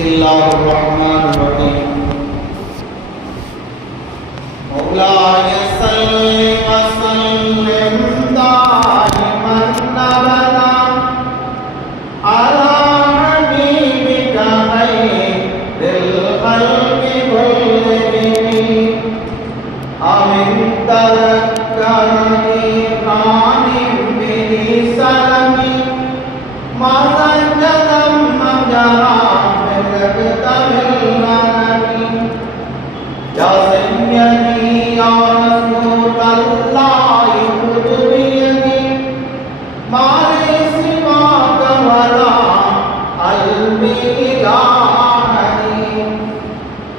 الله الرحمن الرحيم مولاي صل وسلم دائما أبدا على حبيبك خير الخلق كلهم أمن تذكرني خانم به سلمي ما سجدم جرى يا سيدي يا رسول الله خذ بيدي ما لي سواك ولا قلبي إلى أحد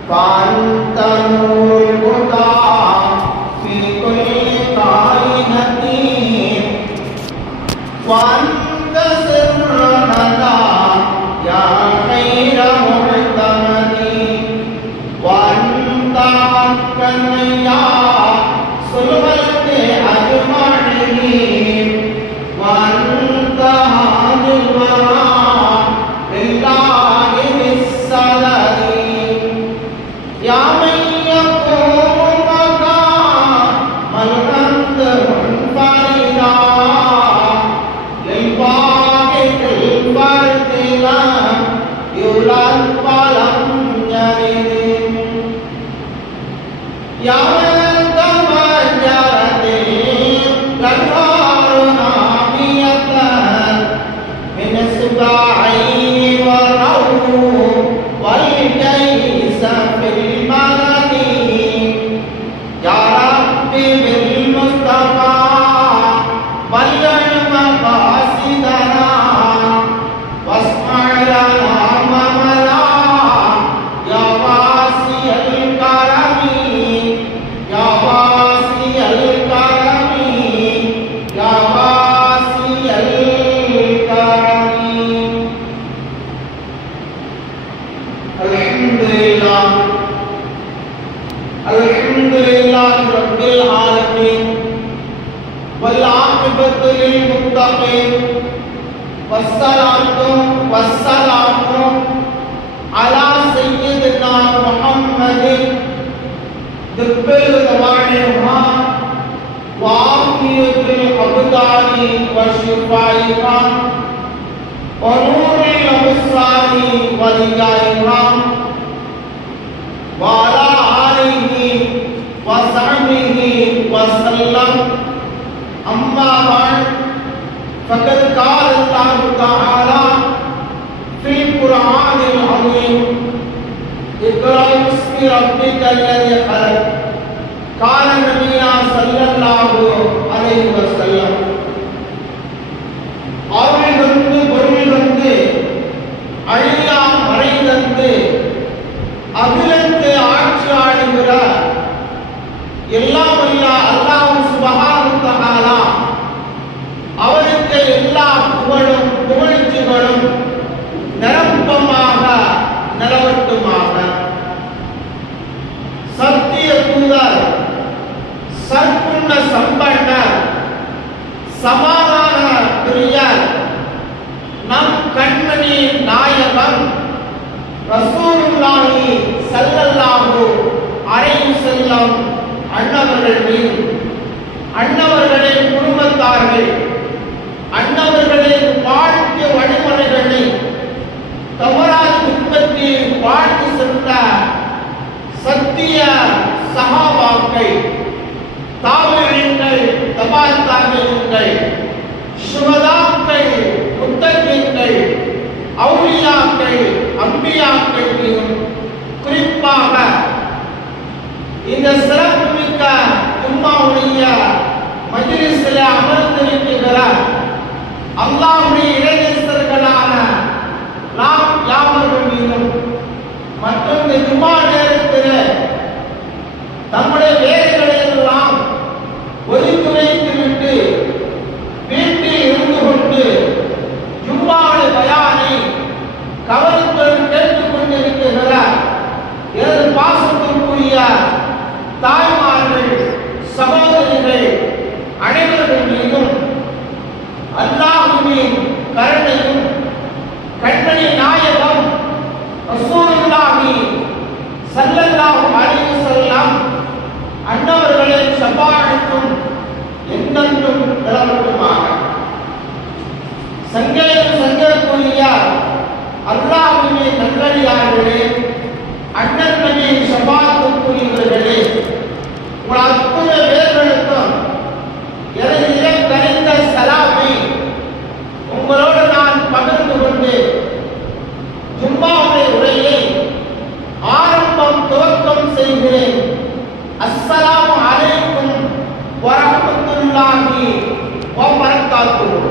فأنت نور الهدى في كل كائنة وأنت سر الهدى يا خير معتمد وأنت حقا يا صلح أجمعين وأنت هادي الورى لله بالسلام يا من يقوم مقام الحمد منفردا للواحد الفرد لم يولد ولم يلد يا من تفجرت الأنهار نامية من إصبعيه والروح والجيش في الملك يا ربي بالمصطفى بلغ مقاصدنا واسمع لنا مملا يا واسع الكرم يا واسع الكرم يا واسع الكرم الحمد لله رب العالمين والعاقبة للمتقين والصلاة والسلام على سيدنا محمد دب الدوائرها وعافية الأبدان وشفائها ونور الأبصار وضيائها وعلى آله وصحبه وسلم أما بعد فقد قال الله تعالى في القرآن العظيم اقرأ باسم ربك الذي خلق قال نبينا صلى الله عليه وسلم அருளிலிருந்து பொருளிலிருந்து அழியா மறைந்தந்து அகிலத்து ஆட்சி ஆடுகிற எல்லாம் வல்ல அல்லாஹ் சுப்ஹானஹு வ தஆலா அவருக்கு எல்லா புகழும் புகழ்ச்சிகளும் நிரப்பமாக நிலவட்டுமாக. சத்திய தூதர் சற்குண சம்பன்னர் சமாதான பிரியர் நம் கண்மணி நாயகம் ரசூலுல்லாஹி ஸல்லல்லாஹு அலைஹி வஸல்லம் அன்னவர்கள் மீது அன்னவர்களின் குடும்பத்தார்கள் அன்னவர்களின் வாழ்க்கை வழிமுறைகளை தவறான பின்பற்றி வாழ்ந்து சென்ற சத்திய சஹாபாக்கள் தாபிஈன்கள் தபா தாபிஈன்கள் சுஹதாக்கள் முத்தகீன்கள் அவுலியாக்கள் அம்பியாக்கள் மீதும் குறிப்பாக இந்த சிறப்புமிக்க ஜும்மாவுடைய மஜ்லிஸில் அமர்ந்திருக்கிற அல்லாஹ்வுடைய இறைநேசர்களான நாம் யாவர்கள் மீதும் மற்றும் இந்த ஜும்மா நேரத்தில் நம்முடைய வேலைகளை எல்லாம் ஒதுக்கி வைத்துவிட்டு வீட்டில் இருந்து கொண்டு ஜும்மாவுடைய பயானை கவனத்துடன் கேட்டுக் கொண்டிருக்கிற எனது பாசத்திற்குரிய தாய்மார்கள் சகோதரிகள் அனைவர்கள் மீதும் அல்லாஹ்வின் நல்லடியார்களே, அண்ணன்களின் சபாத்துக்குரியவர்களே, உங்கள் அற்புத பேர்களுக்கும் எனது இடம் கணிந்த சலாமை உங்களோடு நான் பகிர்ந்து கொண்டு ஜும்மாவுடைய உரையை ஆரம்பம் துவக்கம் செய்கிறேன். அஸ்ஸலாமு அலைக்கும் வரஹ்மத்துல்லாஹி வ பரக்காத்துஹு.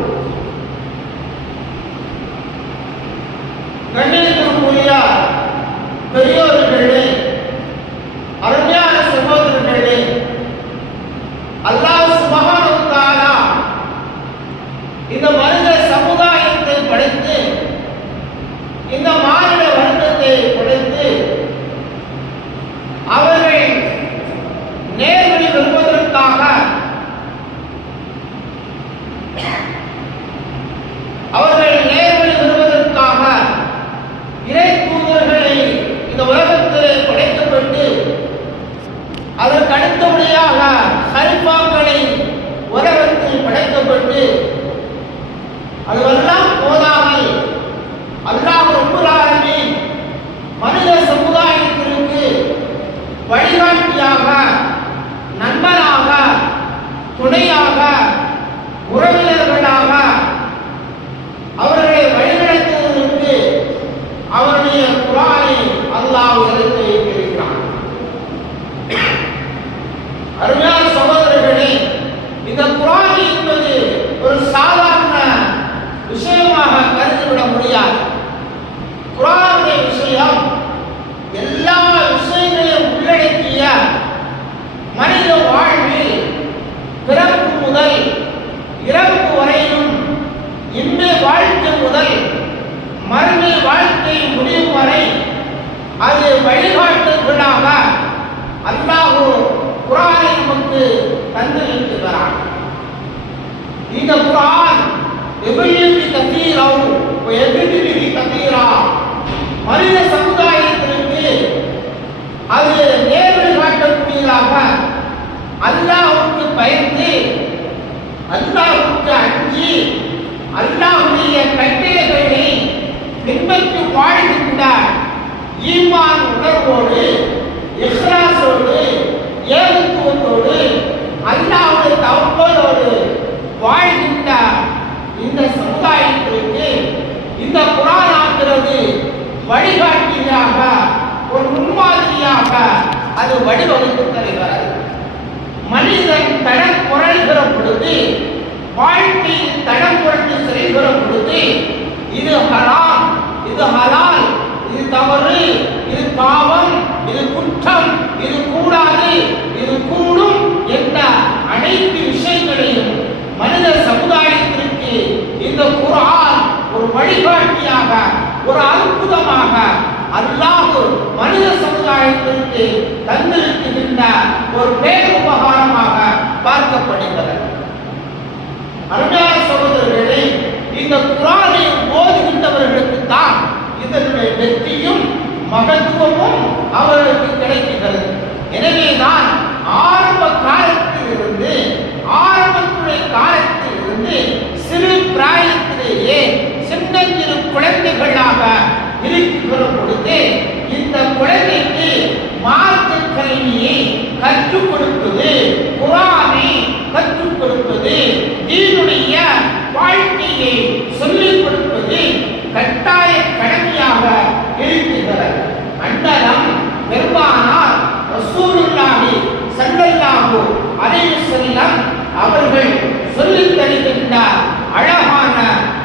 கண்ணியத்திற்குரிய பெரியோர்களே, அருமையான சகோதரர்களே, அல்லாஹ் சுப்ஹானஹு வ தஆலா இந்த மனித சமுதாயத்தை படைத்து, இந்த மாநில வர்க்கத்தை படைத்து, அவர்கள் நேர்வழி வருவதற்காக, அவர்கள் நேர்வழி வருவதற்காக இறை தூதர்களை இந்த உலகத்திலே படைக்கப்பட்டு, அதற்கு அடுத்தபடியாக ஹலிஃபாக்களை உலகத்தில் படைக்கப்பட்டு, அதுவெல்லாம் போதாமல் அல்லாஹ் ரப்பல் ஆலமீன் மனித சமுதாயத்திற்கு வழிகாட்டியாக, நண்பனாக, துணையாக, உறவினர்களாக அவர்களை வழிநடத்துவதற்கு அவருடைய குர்ஆனை அல்லாஹ் இறக்கி வைத்திருக்கிறான். அருமையான சகோதரர்களே, இந்த குர்ஆன் என்பது ஒரு சாதாரண விஷயமாக கருதிவிட முடியாது. குர்ஆனுடைய விஷயம் எல்லா விஷயங்களையும் உள்ளடக்கிய மனித வாழ்வில் பிறப்பு முதல் இறப்பு வரையிலும், இன்மை வாழ்க்கை முதல் மறுமை வாழ்க்கை முடியும் வரை அது வழிகாட்டுதலாக அல்லாஹ் குர்ஆனை நமக்கு தந்திருக்கிறான். இந்த குர்ஆன் எபிலியி கதீரவு எபிலியி கதீரா மனித சமுதாயத்திற்கு அது நேர்வழி காட்டக்கூடியதாக, அல்லாஹ்வுக்கு பயந்து, அல்லாஹ்வுக்கு அஞ்சி, அல்லாஹ்வுடைய கட்டளைகளை பின்பற்றி வாழ்கின்ற ஈமான் உணர்வோடு, இஹ்லாஸோடு, ஏகத்துவத்தோடு, அல்லாஹ்வுடைய தவக்கலோடு வாழ்கின்ற இந்த சமுதாயத்திற்கு இந்த குர்ஆன் ஆகிறது வழிகாட்டியாக, ஒரு முன்மாதிரியாக அது வழிவகுத்து தருகிறது. மனிதன் தடம் புரள்கிற பொழுது, வாழ்க்கையில் தடம் புரண்டு செல்கிற பொழுது, இது ஹராம், இது ஹலால், இது தவறு, இது பாவம், இது குற்றம், இது கூடாது, இது கூடும் என்ற அனைத்து விஷயங்களையும் மனித சமுதாயத்திற்கு இந்த குர்ஆன் ஒரு வழிகாட்டியாக, ஒரு அற்புதமாக அல்லாஹ் மனித சமுதாயத்திற்கு தந்திருக்கின்ற ஒரு பேருபகாரமாக பார்க்கப்படுகிறது. அருமையான சகோதரர்களே, இந்த குர்ஆனை ஓதுகின்றவர்களுக்கு தான் இதனுடைய வெற்றியும் மகத்துவமும் அவர்களுக்கு கிடைக்கிறது. எனவேதான் ஆரம்ப காலத்திலிருந்து, ஆரம்பத்துடைய காலத்திலிருந்து சிறு பிராயத்திலேயே சின்னஞ்சிறு குழந்தைகளாக இருக்கிற பொழுது இந்த குழந்தைக்கு மார்க்க கல்வியை கற்றுக் கொடுப்பது, குர்ஆனை கற்றுக் கொடுப்பது, தீனுடைய வாழ்க்கையை சொல்லிக் கொடுப்பது கட்டாய கடமையாக இருக்கிறது. அண்ணலம் பெருமானார் ரசூலுல்லாஹி ஸல்லல்லாஹு அலைஹி வஸல்லம் அவர்கள் சொல்லித் தருகின்ற அழகான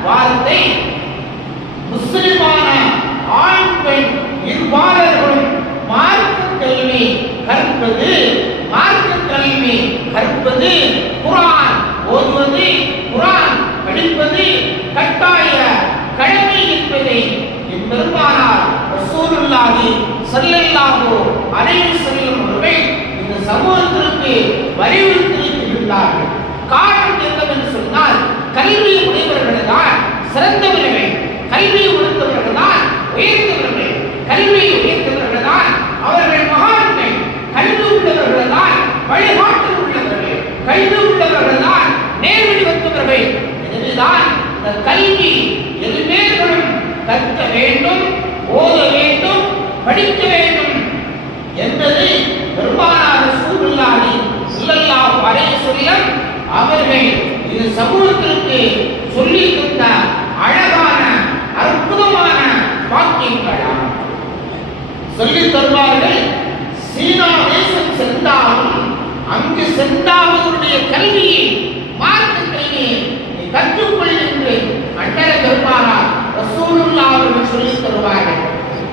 வார்த்தை, முஸ்லிமான ஆண் பெண் இருபாலர்களும் மார்க்க கல்வி கற்பது, மார்க்க கல்வி கற்பது, குர்ஆன் ஓதுவது, குர்ஆன் படிப்பது கட்டாய கடமை என்பதை பெருமானார் ரசூலுல்லாஹி ஸல்லல்லாஹு அலைஹி வஸல்லம் அவர்கள் இந்த சமூகத்திற்கு வலியுறுத்தியிருக்கிறார்கள். காரணம் என்னவென்று சொன்னால், கல்வி உடையவர்கள் தான் சிறந்தவர்கள், கல்வி உடைத்தவர்கள் தான் உயர்ந்தவர்கள், கல்வி உயர்ந்தவர்கள் தான் அவர்கள் மகான்கள், கல்வி உள்ளவர்கள் தான் வழிகாட்டல் உள்ளவர்கள், கல்வி உள்ளவர்கள் தான் நேர்வழி வந்தவர்கள். எனவேதான் இந்த கல்வி எதிர்மேலும் கற்க வேண்டும், ஓத வேண்டும். படிக்க வேண்டும் என்பது பெருமானார் ரசூலுல்லாஹி ஸல்லல்லாஹு அலைஹி வஸல்லம் அவர்கள் இந்த சமூகத்திற்கு சொல்லி தந்த அழகான அற்புதமான வாக்கியங்களாகும். சொல்லித் தருவார்கள். சீனா தேசம் சென்றாலும் அங்கு சென்றாவதுடைய கல்வியை மார்க்க கல்வியை கற்றுக்கொள் என்று அண்ணல பெருமானார் ரசூலுல்லாஹி அவர்கள் சொல்லித் தருவார்கள்.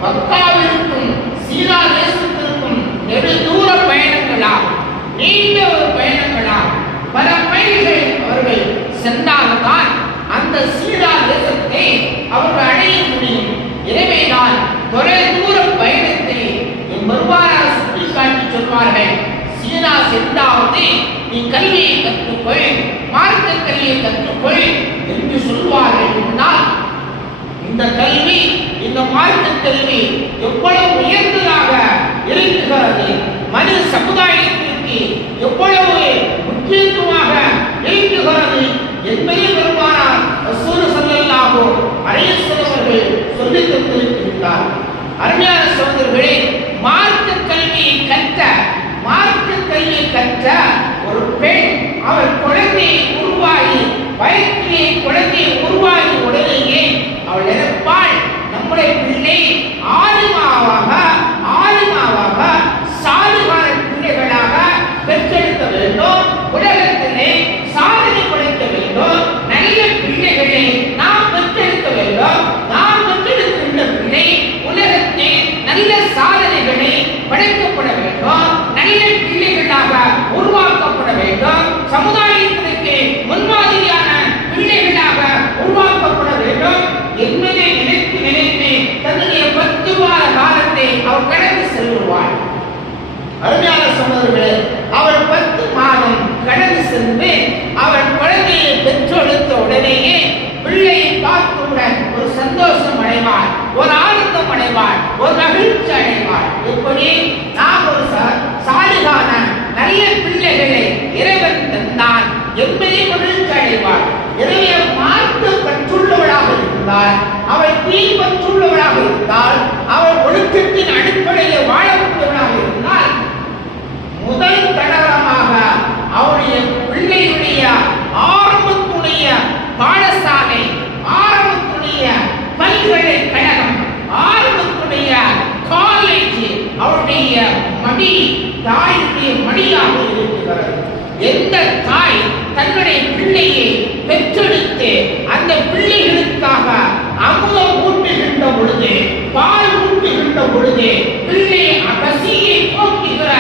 மக்காவிற்கும் சீனா தேசத்திற்கும் நெடுதூர பயணங்களாகும், நீண்ட ஒரு பயணங்களாகும். பல மைல்கள் அவர்கள் சென்றால்தான் அந்த சீனா தேசத்தை அவர்கள் அடைய முடியும். எனவேதான் தொலைதூர பயணத்தை பெருமானார் சுட்டிக்காட்டி சொல்வார்கள். சீனா சென்றாவது நீ கல்வியை கற்றுக்கொள், மார்க்க கல்வியை கற்றுக்கொள் என்று சொல்வார்கள். என்றால் இந்த கல்வி, இந்த மார்க்க கல்வி எவ்வளவு உயர்ந்ததாக இருக்கிறது, மனித சமுதாயத்திற்கு எவ்வளவு முக்கியத்துவமாக இருக்கிறது என்பதை பெருமானார் ரசூல் ஸல்லல்லாஹு அலைஹி வஸல்லம் அவர்கள் சொல்லித் தந்திருக்கிறார். அருமையான சகோதரர்களே, மார்க்க கல்வியை கற்ற ஒரு பெண் அவள் குழந்தையை உருவாகி வயிற்றிலே குழந்தையை உருவாகி உடனேயே அவள் நினைப்பாள், நம்முடைய பிள்ளை ஆலிமாவாக சாலிகான பிள்ளைகளாக பெற்றெடுக்க வேண்டும், உலகத்திலே சாதனை படைக்க வேண்டும், நல்ல பிள்ளைகளை நாம் பெற்றெடுக்க வேண்டும். நாம் பெற்றெடுக்கின்ற பிள்ளை உலகத்தில் நல்ல சாதனைகளை படைக்கப்பட வேண்டும், நல்ல பிள்ளைகளாக உருவாக்கப்பட வேண்டும், சமுதாயத்திற்கு முன்மாதிரியான பிள்ளைகளாக உருவாக்கப்பட வேண்டும் என்பதை நினைத்து தன்னுடைய 10 வார காலத்தை அவர் கடந்து செல்வாள். அருமையான சகோதரர்களே, அவள் 10 மாதம் கடந்து சென்று அவள் குழந்தையை பெற்றெடுத்த உடனேயே பிள்ளையை பார்த்தவுடன் ஒரு சந்தோஷம் அடைவாள், ஒரு ஆனந்தம் அடைவாள், ஒரு மகிழ்ச்சி அடைவாள். இப்படி நாம் ஒரு சாலிகான நல்ல பிள்ளைகளை இறைவன் தந்தான் என்பதை மகிழ்ச்சி அடைவாள். எனவே மார்க்க பற்றுள்ளவளாக இருந்தால், அவள் தீர்ப்பற்றுள்ளவளாக இருந்தால், அவள் ஒழுக்கத்தின் அடிப்படையில் வாழக்கூடியவளாக இருந்தால், முதல் தடவமாக அவருடைய பிள்ளையுடைய ஆரம்பத்துடைய பாடசாலை, ஆரம்பத்துடைய பல்கலைக்கழகம், ஆரம்பத்துடைய காலேஜ் அவருடைய மடி தாயுடைய மடியாக இருக்கிறது. எந்த தாய் தன்னுடைய பிள்ளையை பெற்றெடுத்து அந்த பிள்ளைகளுக்காக அமுதம் ஊட்டுகின்ற பொழுது, பால் ஊட்டுகின்ற பொழுது, பிள்ளை பசியை போக்குகிற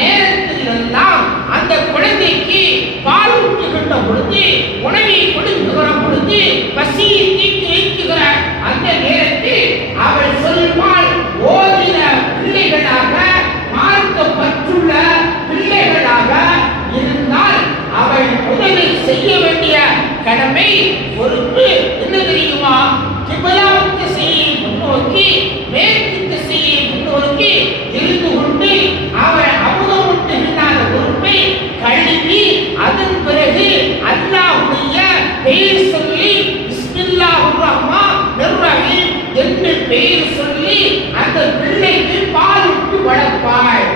நேரத்தில் எல்லாம் அந்த குழந்தைக்கு பால் ஊட்டுகின்ற பொழுது, உணவை கொடுக்கிற பொழுது, பசியை தீர்த்து வைக்குகிற அந்த நேரத்தில் அவள் சொல்வாள், ஓதின பிள்ளைகளாக மார்க்கப்பட்டுள்ள பிள்ளைகளாக இருந்தால் அவள் முதலில் செய்ய வேண்டிய கடமை பொறுப்பு என்ன தெரியுமா? கிபிலாவுக்கு திசையை முன்னோக்கி, மேற்கு திசையை முன்னோக்கி இருந்து கொண்டு அவள் அமுதம் ஊட்டுகின்ற பொறுப்பை கழுவி, அதன் பிறகு அல்லாஹ்வுடைய பெயர் சொல்லி பிஸ்மில்லாஹிர் ரஹ்மானிர் ரஹீம் என்று பெயர் சொல்லி அந்த பிள்ளைக்கு பாலுக்கு வளர்ப்பாள்.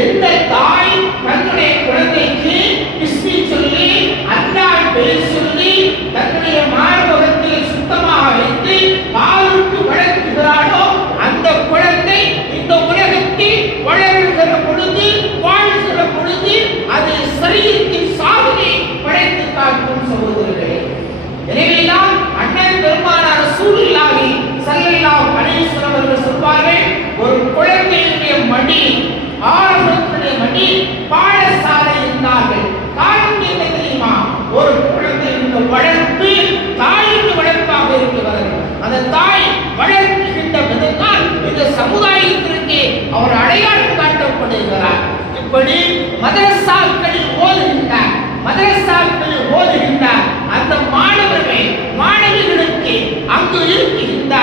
எந்த தாய் தன்னுடைய குழந்தைக்கு பிஸ்மி சொல்லி அல்லாஹ் பெயர் சொல்லி தன்னுடைய மார்பகத்தில் சுத்தமாக வைத்து பாலுக்கு வளர்க்கிறாளோ அந்த குழந்தை இந்த உலகத்தில் வளர்கிற பொழுது, வாழ்கிற பொழுது அது சரீரத்தின் சாதனை படைத்து காட்டும் சகோதரர்களே. எனவேதான் அண்ணன் பெருமானார் ரசூலுல்லாஹி ஸல்லல்லாஹு அலைஹி வஸல்லம் அவர்கள் சொல்வார்கள், ஒரு குழந்தையுடைய மடி, ஆரம்பத்துடைய மடி பாடசாலை இருந்தார்கள். காரணம் என்ன தெரியுமா? ஒரு குழந்தையுடைய வளர்ப்பு தாயின் வளர்ப்பாக இருக்கிறது. அந்த தாய் வளர்க்கின்ற விதத்தால் இந்த சமுதாயத்திற்கு அவர் அடையாளம் காட்டப்படுகிறார். இப்படி மதரசாக்களில் ஓதுகின்ற அந்த மாணவர்களுக்கு அங்கு இருக்கின்ற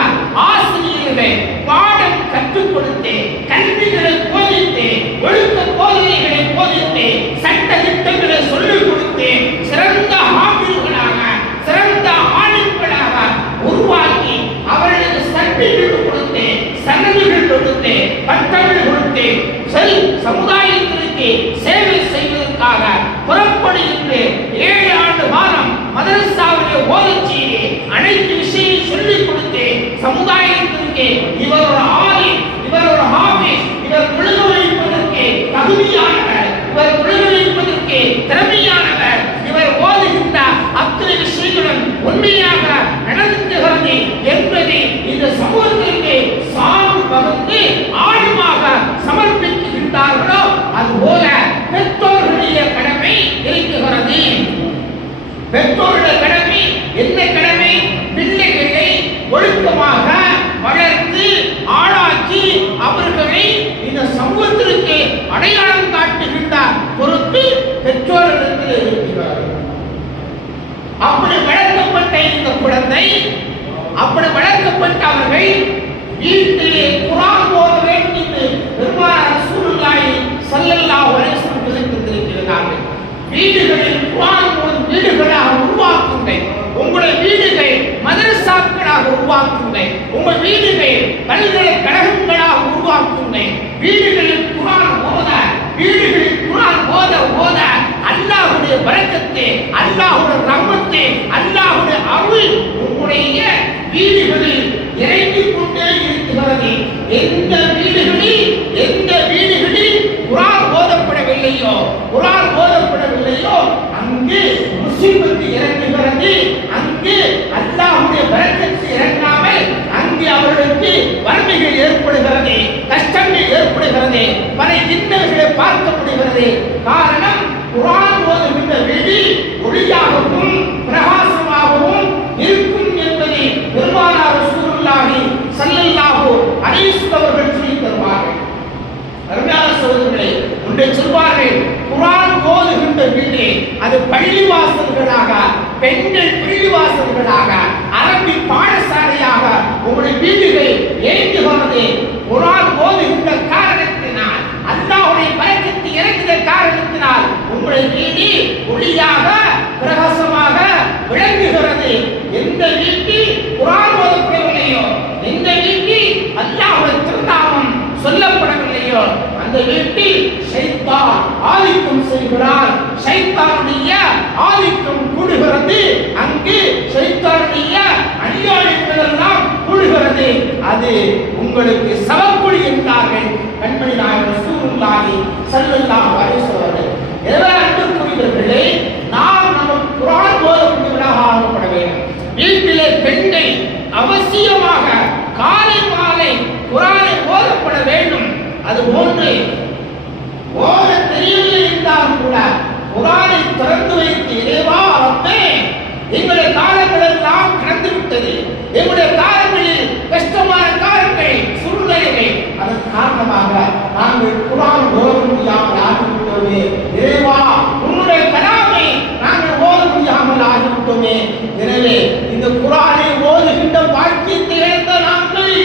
ஆசிரியர்கள் பாடம் கற்றுக் கொடுத்து, கல்விகளை போதித்து, ஒழுக்க போதனைகளை போதித்து, சட்ட திட்டங்களை சொல்லிக் கொடுத்து, சிறந்த ஆசிரியர்களாக, சிறந்த ஆளுங்களாக உருவாக்கி அவர்களுக்கு சர்டிபிகேட் கொடுத்து, சன சமுதாயத்திற்கு சேவை செய்வதற்காக புறப்படுகின்ற 7 ஆண்டு காலம் மதரசாவிலே ஓதச் செய்து அனைத்து விஷயம் சொல்லிக் கொடுத்து சமுதாயத்திற்கு இவர் ஒரு ஆலிம், இவர் ஒரு ஹாஃபிஸ், இவர் தொழுக வைப்பதற்கு தகுதியானவர், இவர் தொழுக வைப்பதற்கு திறமையானவர், இவர் ஓதுகின்ற அத்தனை விஷயங்களும் உண்மையாக நடந்துகிறது என்பதை இந்த சமூகத்திற்கு சான்று பகிர்ந்து ஆழமாக சமர்ப்பிக்கின்றார்களோ அதுபோல பெற்றோர்களுடைய கடமை இருக்கிறது. பெற்றோருடைய கடமை என்ன கடமை? பிள்ளைகளை ஒழுக்கமாக வளர்த்து ஆளாக்கி அவர்களை இந்த சமூகத்திற்கு அடையாளம் காட்டுகின்ற பொறுப்பு பெற்றோர்களுக்கு இருக்கிறது. அப்படி வளர்க்கப்பட்ட இந்த குழந்தை, அப்படி வளர்க்கப்பட்ட அவர்கள் வீட்டிலே குர்ஆன் ஓத வேண்டும் என்று பெருமானார் ரசூலுல்லாஹி ஸல்லல்லாஹு அலைஹி வஸல்லம் சொல்லியிருக்கிறார்கள். வீடுகளில் குர்ஆன் ஓதும் வீடுகளாக உருவாக்குங்கள். உங்களுடைய வீடுகள் மதரசாக்களாக உருவாக்குங்கள். உங்கள் வீடுகள் பல்கலைக்கழகங்களாக உருவாக்குங்கள். வீடுகளில் குர்ஆன் ஓத, வீடுகளில் குர்ஆன் ஓத ஓத அல்லாஹ்வுடைய பரக்கத்து, அல்லாஹ்வுடைய ரஹ்மத்து, அல்லாஹ்வுடைய அருள் உங்களுடைய வீடுகளில் இறங்கிக் கொண்டே இருக்கிறது. எந்த வீடுகளில் குர்ஆன் ஓதப்படவில்லையோ, குர்ஆன் ஓதப்படவில்லையோ அங்கு முஸீபத் இறங்குகிறது. அங்கு அல்லாஹ்வுடைய பரக்கத்து இறங்காமல் அங்கு அவர்களுக்கு வறுமைகள் ஏற்படுகிறது, கஷ்டங்கள் ஏற்படுகிறது, பல இன்னல்களை பார்க்க முடிகிறது. காரணம், குர்ஆன் ஓதுகின்ற வீடு ஒளியாகவும் பிரகாசமாகவும் இருக்கும் என்பதை பெருமானார் ரசூலுல்லாஹி ஸல்லல்லாஹு அலைஹி வஸல்லம் அவர்கள் சொல்லித் தருவார்கள். அருமையான சகோதரர்களே, ஒன்றை சொல்வார்கள், குர்ஆன் ஓதுகின்ற வீடு அது பள்ளிவாசல்களாக, பெண்கள் பள்ளிவாசல்களாக, அரபி பாடசாலையாக உங்களுடைய வீடுகள் இயங்குகிறது. குர்ஆன் ஓதுகின்ற காரணத்தினால், அல்லாஹ்வுடைய பரக்கத்து இறங்குகிற காரணத்தினால் உங்களுடைய வீடு ஒளியாக பிரகாசமாக விளங்குகிறது. எந்த வீட்டில் குர்ஆன் ஓதப்படவில்லையோ, எந்த வீட்டில் அல்லாஹ்வுடைய திருநாமம் சொல்லப்படவில்லையோ அந்த வீட்டில் ஷைத்தான் ஆதிக்கம் செய்கிறான். ஷைத்தானுடைய ஆதிக்கம் கூடுகிறது. அங்கு ஷைத்தானுடைய அநியாயங்கள் எல்லாம் கூடுகிறது. அது உங்களுக்கு சவக்குழி என்றார்கள் கண்மணி நாயகம் ரசூலுல்லாஹி ஸல்லல்லாஹு அலைஹி வஸல்லம். எனவே அன்புக்குரியவர்களே, நாம் நமக்கு குர்ஆன் ஓதக்கூடியவர்களாக ஆகப்பட வேண்டும். வீட்டிலே பெண்கள் அவசியமாக காலை மாலை குர்ஆனை ஓதப்பட வேண்டும். அதுபோன்று ஓத தெரியவில்லை என்றாலும் கூட குர்ஆனை திறந்து வைத்து, இறைவா ரப்பே, எங்களுடைய காலங்கள் எல்லாம் கடந்து விட்டது, எங்களுடைய காலங்களில் கஷ்டமான காலங்கள், சூழ்நிலைகள், அதன் காரணமாக நாங்கள் குர்ஆன் ஓத முடியாமல் ஆகிவிட்டோமே. இறைவா, உன்னுடைய கலாமை நாங்கள் ஓத முடியாமல் ஆகிவிட்டோமே. எனவே இந்த குர்ஆனை ஓதுகின்ற பாக்கியத்தை இழந்த நாங்கள்,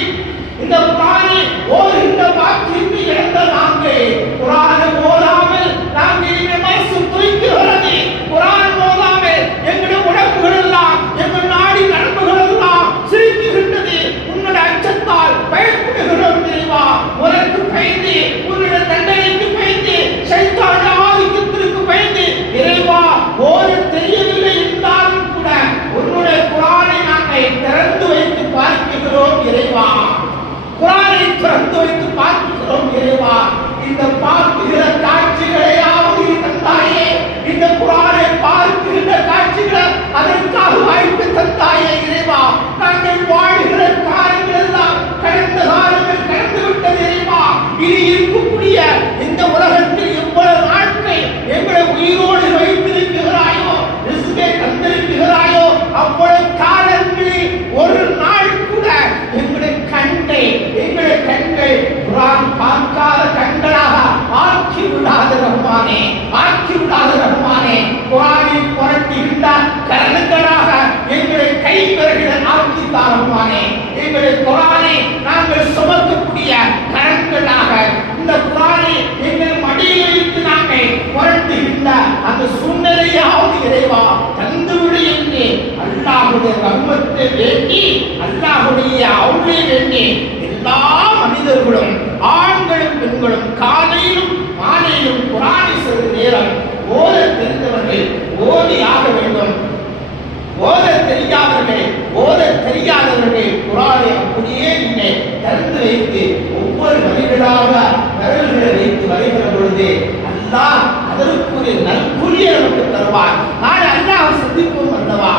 இந்த குர்ஆனை ஓதுகின்ற பாக்கியத்தை இழந்த நாங்கள், குர்ஆனை ஓதாமல் நாங்கள் மனசு துடிக்கிறது. குர்ஆன் ஓதாமல் எங்களுடைய உடம்புகள் எல்லாம், எங்கள் நாடி நரம்புகள் எல்லாம் சிரிக்குகின்றது. உன்னுடைய அச்சத்தால் பயப்படுகிறோம். இறைவா, உனக்கு பயந்து, உன்னுடைய தண்டனைக்கு பயந்து, ஷைத்தானுடைய ஆதிக்கத்திற்கு பயந்து, இறைவா ஓத தெரியவில்லை என்றாலும் கூட உன்னுடைய குர்ஆனை நாங்கள் திறந்து வைத்து பார்க்கிறோம். இறைவா, குர்ஆனை திறந்து வைத்து பார்க்கிறோம். இறைவா, இந்த பார்க்கிற காட்சிகளையாவது தந்தாயே, இந்த குர்ஆனை பார்க்கின்ற காட்சிகளை அதற்காக வாய்ப்பு தந்தாயே. இறைவா, நாங்கள் வாழ்கிற காலங்கள் எல்லாம் கடந்த காலங்கள் கடந்து விட்டது. இறைவா, இனி இருக்கக்கூடிய இந்த உலகத்தில் எவ்வளவு நாட்கள் எங்களை உயிரோடு வைத்திருக்கிறாயோ, ரிஸ்கை தந்திருக்கிறாயோ, அவ்வளவு காலங்களில் ஒரு நாள் கூட எங்களுடைய கண்கள் குர்ஆன் பார்க்காத கண்களாக ஆக்கி விடாத ரஹ்மானே, ஆக்கி விடாத ரஹ்மானே. குர்ஆனை புரட்டுகின்ற கரங்களாக எங்களை கை விரல்கள் ஆக்கி ரஹ்மானே. எங்களை குர்ஆனை நாங்கள் சுமக்கக்கூடிய கரங்களாக இந்த குர்ஆனை எங்கள் மடியில் வைத்து நாங்கள் புரட்டுகின்ற அந்த சூழ்நிலையாவது இறைவா தந்துவிடு என்று அல்லாஹ்வுடைய ரஹ்மத்தை வேண்டி, அல்லாஹ்வுடைய அருளை வேண்டி எல்லா மனிதர்களும், ஆண்களும் பெண்களும் காலையிலும் ஓத தெரியாதவர்கள் குர்ஆனை அப்படியே நீங்கள் திறந்து வைத்து ஒவ்வொரு வரிகளாக விரல்களை வைத்து வருகிற பொழுது அல்லாஹ் அதற்குரிய நற்கூலியை நமக்கு தருவார். நாளை அல்லாஹ் சந்திப்போம் அல்லவா,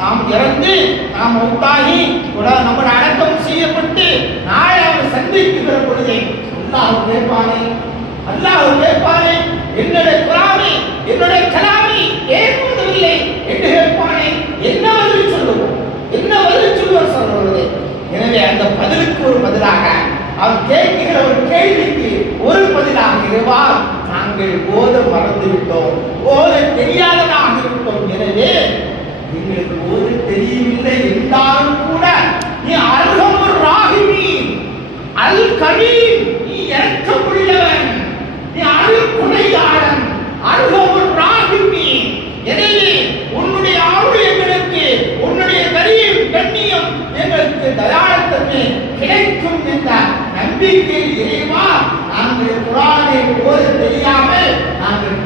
நாம் இறந்து நாம் மௌத்தாகி நம்முடைய அடக்கம் செய்யப்பட்டு நாளை அவர் சந்திக்கிற பொழுது அல்லாஹ் கேட்பானே என்னுடைய குர்ஆனை என்னுடைய கலாமை ஏன் ஓதவில்லை என்று கேட்பானே. என்ன பதில் சொல்லுவோம் சொல்றது. எனவே அந்த பதிலுக்கு ஒரு பதிலாக அவர் கேட்கிற ஒரு கேள்விக்கு ஒரு பதிலாக இருவார் நாங்கள் ஓத மறந்து விட்டோம், ஓத தெரியாததாக விட்டோம். எனவே எங்களுக்கு ஓத தெரியவில்லை என்றாலும் கூட நீ அர்ஹமுர் ராஹிமீன் அல் கரீம், நீ இரக்கமுள்ளவன், நீ அருள் கொடையாளன், அர்ஹமுர் ராஹிமீன். எனவே உன்னுடைய அருள் எங்களுக்கு, உன்னுடைய கண்ணியம் எங்களுக்கு தயாளத்தன்மை கிடைக்கும் என்ற நம்பிக்கை இறைவா நாங்கள் குர்ஆனை ஓத தெரியாமல் நாங்கள்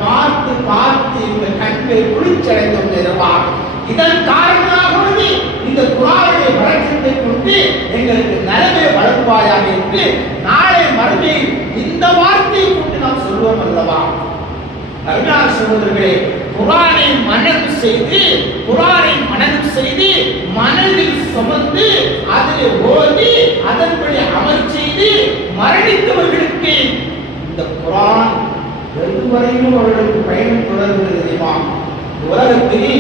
பார்த்து இந்த கண்கள் குளிர்ச்சடைந்தோம் இறைவா. இதன் காரணமாக இந்த குர்ஆனை வழக்கத்தை கொண்டு எங்களுக்கு நலவை வழங்குவாயாக என்று நாளை மறுமையில் இந்த வார்த்தையை கொண்டு நாம் சொல்வோம் அல்லவா. அருமையான சகோதரர்களே, குர்ஆனை மனனம் செய்து மனதில் சுமந்து அதில் ஓதி அதன்படி அமல் செய்து மரணித்தவர்களுக்கு இந்த குர்ஆன் எதுவரையிலும் அவர்களுக்கு பயணம் தொடர்கிறது தெரியுமா. உலகத்தில்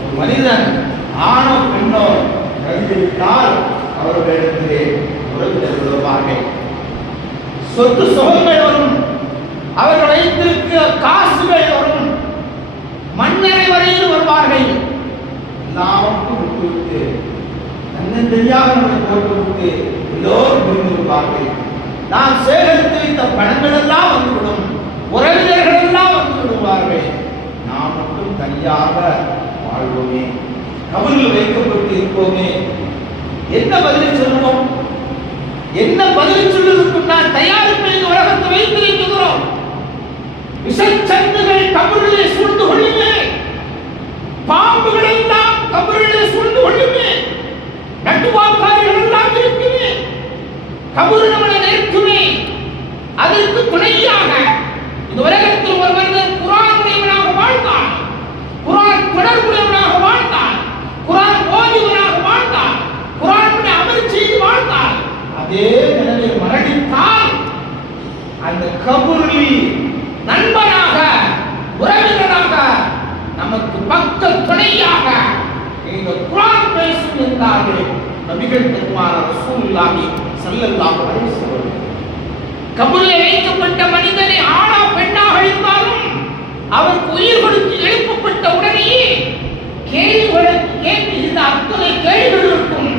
ஒரு மனிதன் ஆணோ பெண்ணோ இறந்துவிட்டால் அவர்களிடத்திலே உறவினர் விடுவார்கள், சொத்து சுகங்கள் வரும், அவர்கள் வைத்திருக்கிற காசுகள் வரும், மண்ணறை வரையில் வருவார்கள். எல்லாருக்கும் விட்டுவிட்டு தன்னை தெரியாத போட்டுவிட்டு எல்லோரும் விரும்புவார்கள். நாம் சேகரித்து வைத்த பணங்கள் எல்லாம் வந்துவிடும், உறவினர்கள் எல்லாம் வந்து விடுவார்கள். நாம் மட்டும் தனியாக வாழ்வோமே, கபரில் வைக்கப்பட்டு இருப்போமே. என்ன பதில் சொல்லுவோம்? என்ன பதில் சொல்வதற்கு நான் தயாரிப்பை இந்த உலகத்தை வைத்திருக்கிறோம். விஷச்சந்துகள் கபரிலே சூழ்ந்து கொள்ளுமே, பாம்புகள் எல்லாம் கபரிலே சூழ்ந்து கொள்ளுமே, நட்டுவாக்காரிகள் எல்லாம் இருக்குமே, கபரு நம்மளை நிற்குமே. அதற்கு துணையாக இந்த உலகத்தில் ஒரு மனிதன் குர்ஆனுடையவனாக வாழ்ந்தான், குர்ஆன் தொடர்புடையவனாக வாழ்ந்தான், குர்ஆன் ஓதியவனாக வாழ்ந்தான், குர்ஆனுடைய அமல் செய்து வாழ்ந்தான். அதே நிலையில் மரணித்தால் அந்த கபரில் நண்பனாக உறவினராக நமக்கு பக்க துணையாக இந்த குர்ஆன் பேசும் என்றார்கள் நபிகள் பெருமானார் ரசூலுல்லாஹி ஸல்லல்லாஹு அலைஹி வஸல்லம். கபரில் வைக்கப்பட்ட மனிதனை ஆணா பெண்ணாக இருந்தாலும் அவருக்கு உயிர் கொடுத்து எழுப்பப்பட்ட உடனேயே கேள்விகளுக்கு கேட்டு இந்த அத்தனை கேள்விகளுக்கும்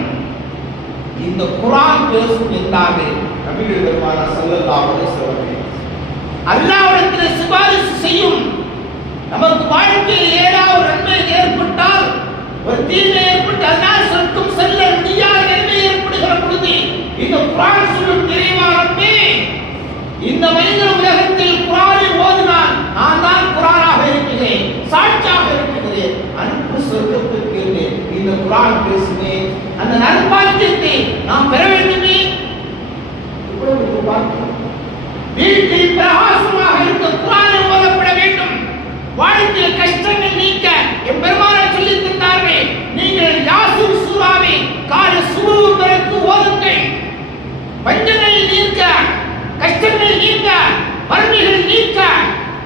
இந்த குர்ஆன் பேசும் என்றார்கள் நபிகள் பெருமானார் ஸல்லல்லாஹு அலைஹி வஸல்லம். அல்லாஹ்விடத்தில் சிபாரிசு செய்யும். நமக்கு வாழ்க்கையில் ஏதாவது நன்மை ஏற்பட்டால், ஒரு தீமை ஏற்பட்டு அதனால் சொர்க்கம் செல்ல முடியாத நன்மை ஏற்படுகிற பொழுது இந்த குர்ஆன் சொல்லும் இறைவனே, இந்த மனிதன் உலகத்தில் குர்ஆனை ஓதினான், நான் தான் குர்ஆனாக இருக்கிறேன், சாட்சியாக இருக்கிறேன், அன்பு சொர்க்கத்திற்கு இந்த குர்ஆன் பேசுமே. அந்த நற்பாக்கியத்தை நாம் பெற வேண்டுமே. வீட்டில் பிரகாசமாக இருக்க குர்ஆனை ஓதப்பட வேண்டும். வாழ்க்கையில் கஷ்டங்கள் நீக்க எம்பெருமானார் சொல்லி தந்தார்கள். நீங்கள் யாசின் சூராவை காலை சுபஹ் பிறகு ஓதுங்கள். பஞ்சங்கள் நீக்க, கஷ்டங்கள் நீக்க, வறுமைகள் நீக்க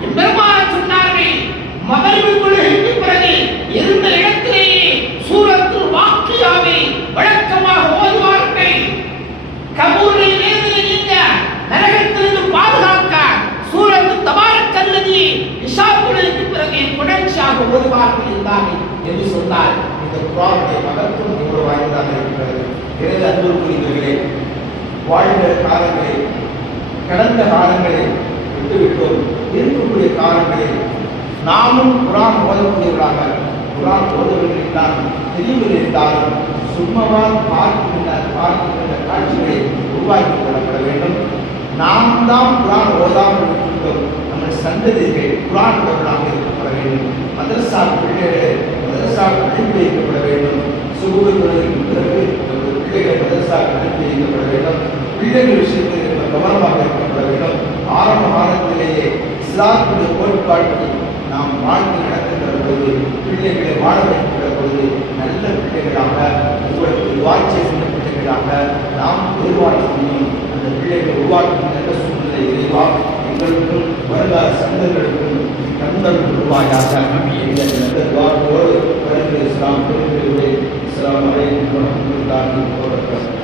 எம்பெருமானார் சொன்னார்கள். மகரிப் தொழுகைக்கு பிறகு இருந்த இடத்திலேயே சூரத்துல் வாக்கியாவை வழக்கமாக ஓதுவார்கள். கபூரை வேதனை நீங்க, நரகத்திலிருந்து பாதுகாக்க சூரத்து தபாரக்கல்லதி இஷா தொழுகைக்கு பிறகு தொடர்ச்சியாக ஓதுவார்கள் இருந்தார்கள் என்று சொன்னார். இந்த குர்ஆனுடைய மகத்துவம் எவ்வளவு வாய்ந்ததாக இருக்கிறது. எனவே அன்புக்குரியவர்களே, வாழ்ந்த காலங்களில், கடந்த காலங்களில் விட்டுவிட்டோம், இருக்கக்கூடிய காலங்களில் நாமும் குர்ஆன் ஓதக்கூடியவர்களாக, குர்ஆன் ஓதவில்லை என்றாலும் தெரியவில்லை என்றாலும் சும்மாவாக பார்க்கின்ற காட்சிகளை உருவாக்கிக் கொள்ளப்பட வேண்டும். நாம் தான் குர்ஆன் ஓதாமல் இருக்கின்றோம், நம்ம சந்ததிகள் குர்ஆன் ஓதலாக இருக்கப்பட வேண்டும். வேண்டும். மதரசா பிள்ளைகளை மதரசா அனுப்பி வைக்கப்பட வேண்டும். சுகுரு தொழிலுக்கு பிறகு பிள்ளைகள் மதரசா அனுப்பி வைக்கப்பட வேண்டும். பிள்ளைகள் விஷயத்தில் கவனமாக இருக்கப்பட வேண்டும். ஆரம்ப காலத்திலேயே இஸ்லாத்துடைய கோட்பாட்டை நாம் வாழ்ந்து நடக்கின்ற பொழுது, பிள்ளைகளை வாழ வைக்கின்ற பொழுது நல்ல பிள்ளைகளாக, உங்களுக்கு வாட்சி செய்த பிள்ளைகளாக நாம் உருவாக்கி அந்த பிள்ளைகளை உருவாக்கும் நல்ல சூழ்நிலை இறைவா எங்களுக்கும் வருங்கால சந்தர்களுக்கும் தந்தல் உருவாயாக. நல்ல வார்த்தையோடு இஸ்லாம் அலைக்கும் வரஹ்மத்துல்லாஹி வபரகாத்துஹு.